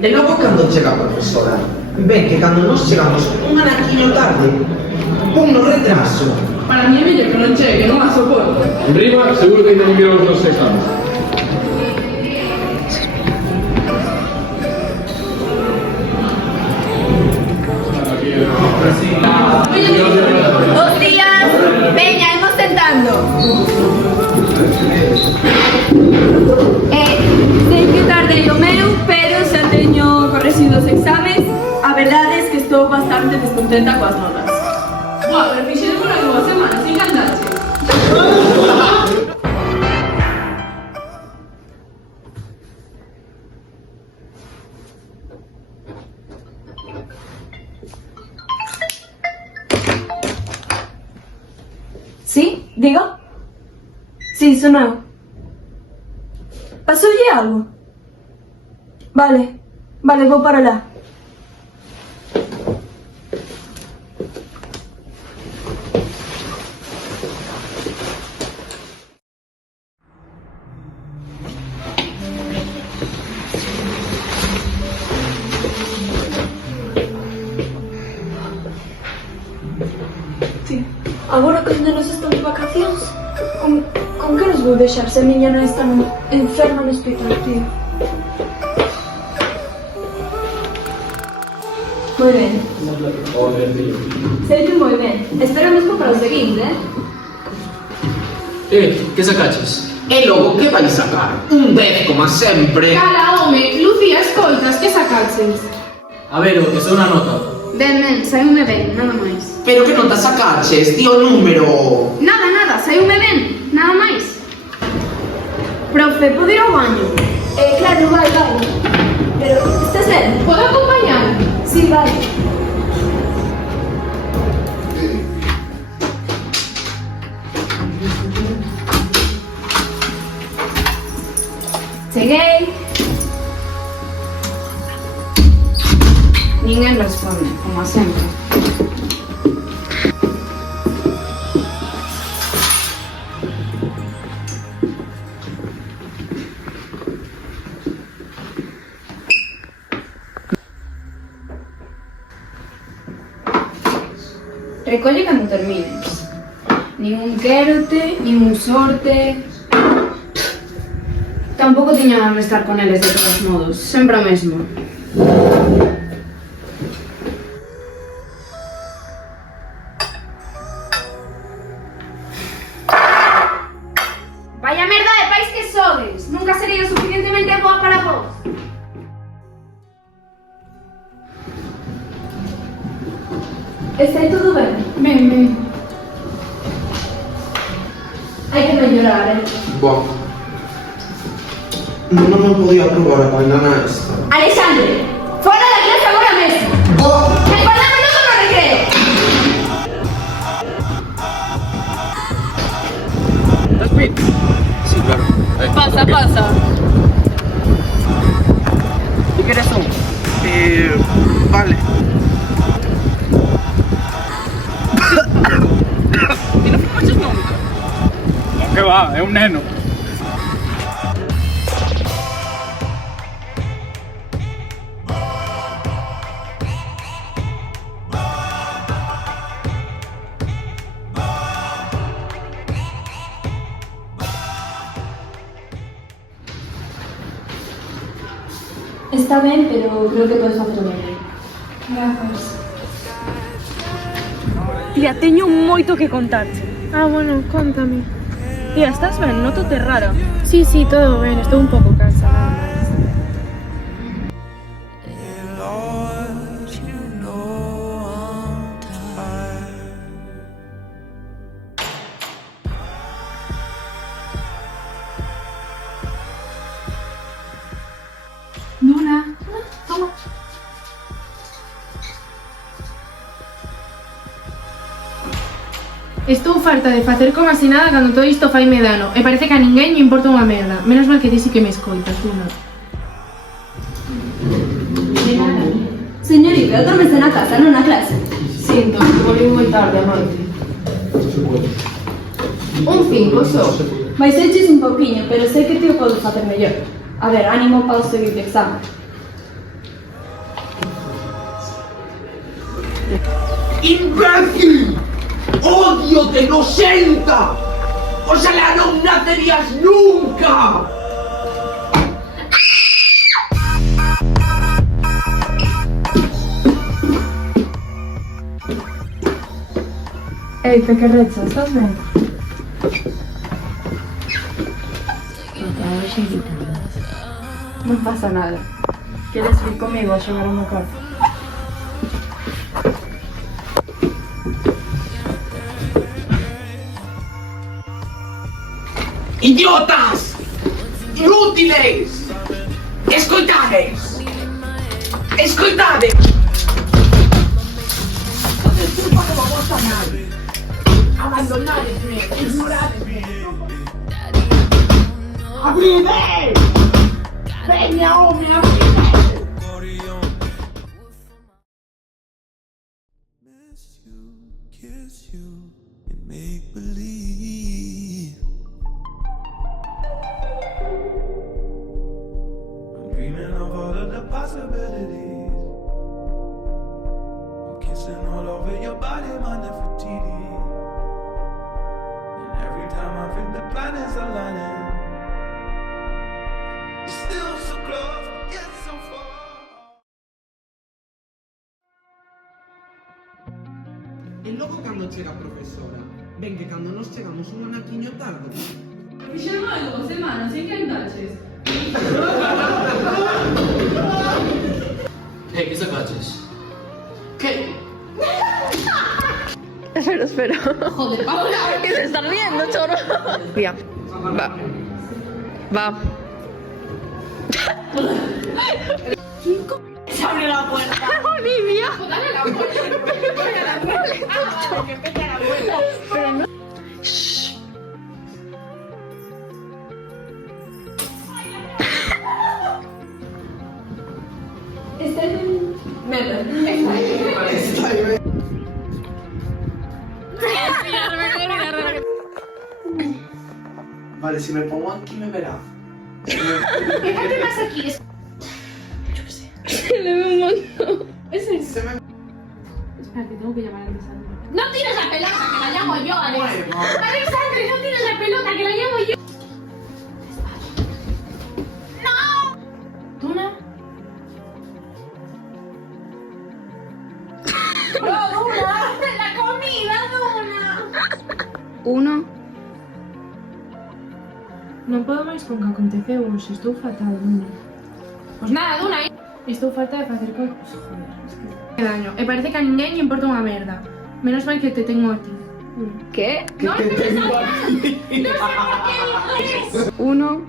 E logo cando chega a profesora? Ben que cando nos chegamos un anaquiño tarde, ponnos retraso. Para mí é mellor que non chegue, non a soporto. En riba, seguro que ainda non viron os nosos exames. Bos días, veña, imos tentando. Sei que tardei o meu, pero xa teño correxido os exames. A verdade é que estou bastante descontenta coas notas. Buah, pero fixemos as 2 semanas, sin cantache. Sí, diga? Sí, son eu. Pasoulle algo? Vale, vou para lá. Sí. Agora que ainda nos están de vacacións, con que nos vou deixar se a miña non está enferma no hospital, tío? Moi ben. Seito moi ben. Espero mesmo para o seguinte, Que sacaches? E logo que vai sacar? Un 10 como sempre. Cala, home, Lucía, escoitas, que sacaches? A ver, que son unha nota. Ben, saíume ben, nada máis. Pero que nota sacaches, tío número? Nada, saíume ben, nada máis. Profe, podo ir ao baño? Claro, vai. Pero, estás ben? Podo acompañar? Sí, vai. Cheguei. Ninguén responde, como sempre. Recolle cando termines. Nin un quérote, nin un sorte. Tampouco tiña ganas de estar con eles de todos modos, sempre o mesmo. Vaya merda de país que sodes! Nunca sería suficientemente boa para vos. Está todo ben? Ben. Hai que mellorar, Boa. Non me podía aprobar a mañana esta. Alexandre, fora da clase agora mesmo! Boa. Recordamos logo no recreo! ¿Estás bien? Sí, claro. Pasa. ¿Y qué eres tú? Vale. ¿Y no fumaches nunca? No, que va, é un neno. Está ben, pero creo que podes facer mellor. Gracias. Tía, teño moito que contarte. Bueno, contame. Tía, estás ben? Nótote rara. Sí, todo ben, estou un pouco cansada, nada máis. Luna, toma. Estou farta de facer como así nada cando todo isto fai me dano. E parece que a ninguén lle importa unha merda. Menos mal que ti sí que me escoitas, Luna. De nada. Señorita, tómese na casa, non na clase. Sinto, que volví moi tarde, amante. Un 5 só. Vais eches un pouquiño, pero sei que ti o podes facer mellor. A ver, ánimo para o seguinte examen. ¡Imbécil! ¡Odio-te, nocenta! ¡Oxalá non nacerías nunca! Ei, pequerrecha, estás ben? Non pasa nada. Queres ir comigo a xogar unha carta? ¡Idiotas! ¡Inútiles! ¡Escoitades! ¡Escoitades! Desculpa como vos tamén. Abandonadesme, ignoradesme. ¡Abridé! ¡Veña, home, abridé! Miss you, kiss you, and make believe. I'm dreaming of all of the possibilities. I'm kissing all over your body, my Nefertiti. And every time I think the planets are aligning, you're still so close, yet so far. E logo cando chega a profesora, ven que cando nos chegamos un anaquiño tarde. Fixemos algo, semanas, en que andaches? Que sacaches? Que? Espera. Joder, Paula. Que se están riendo, chorro. Mira. Va. Se abre la puerta. Olivia. Dale la puerta. Dale la puerta. Que empiece la puerta. Pero no. Está en... Merda. Vale, si me pongo aquí me verá. ¿Qué pasa aquí? Le veo un montón. Ese es. Se me Espera, que tengo que llamar a Alexandra. No tires la pelota, que la llamo yo, Alex. muevo. Alexandre, no tires la pelota, que la llamo yo. ¿Duna? No, Duna, la comida, Duna. 1. Non podo máis con que aconteceu hoxe, estou fatal, Duna. Pues nada, Duna, Estou falta de facer cosas. Joder, es que... Me daño. E parece que a ninguén lle importa unha merda. Menos mal que te tengo a ti. ¿Qué? no me empieces a hablar. No sé por qué dijo eso. 1.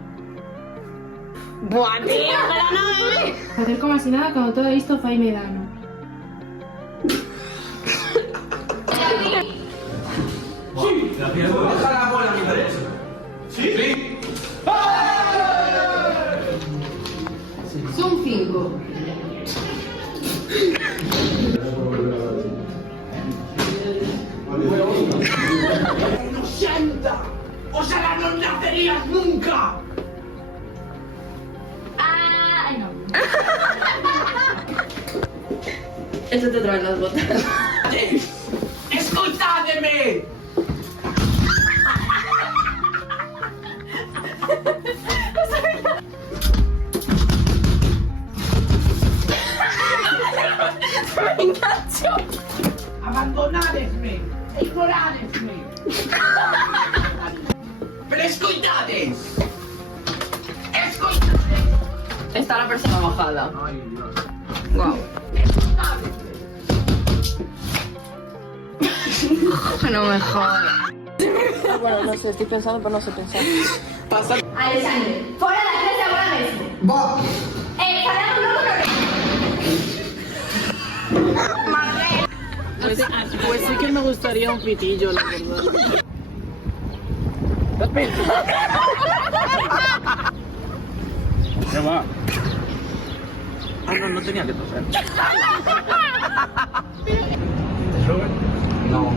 Buah, tío, pero no me ve. Facer como así nada cando todo isto fai me dano. Deja la bola, mi derecha. Sí. Son 5. ¡Inocenta! ¡Oxalá non nacerías nunca! Ay, no. Eso te trae las botas. ¡Escoitádeme! Me engancho. Abandonadesme! Ignoradesme! Pero escoitades! Escoitades! Está la persona bajada. Wow. No me jodas. Bueno, no sé, estoy pensando, pero no sé pensar. Alexandre, fuera de la clase ahora mismo. Va! Para un loco no Pues sí que me gustaría un pitillo, la verdad. ¿Qué va? Ah, no, no tenía que toser. No.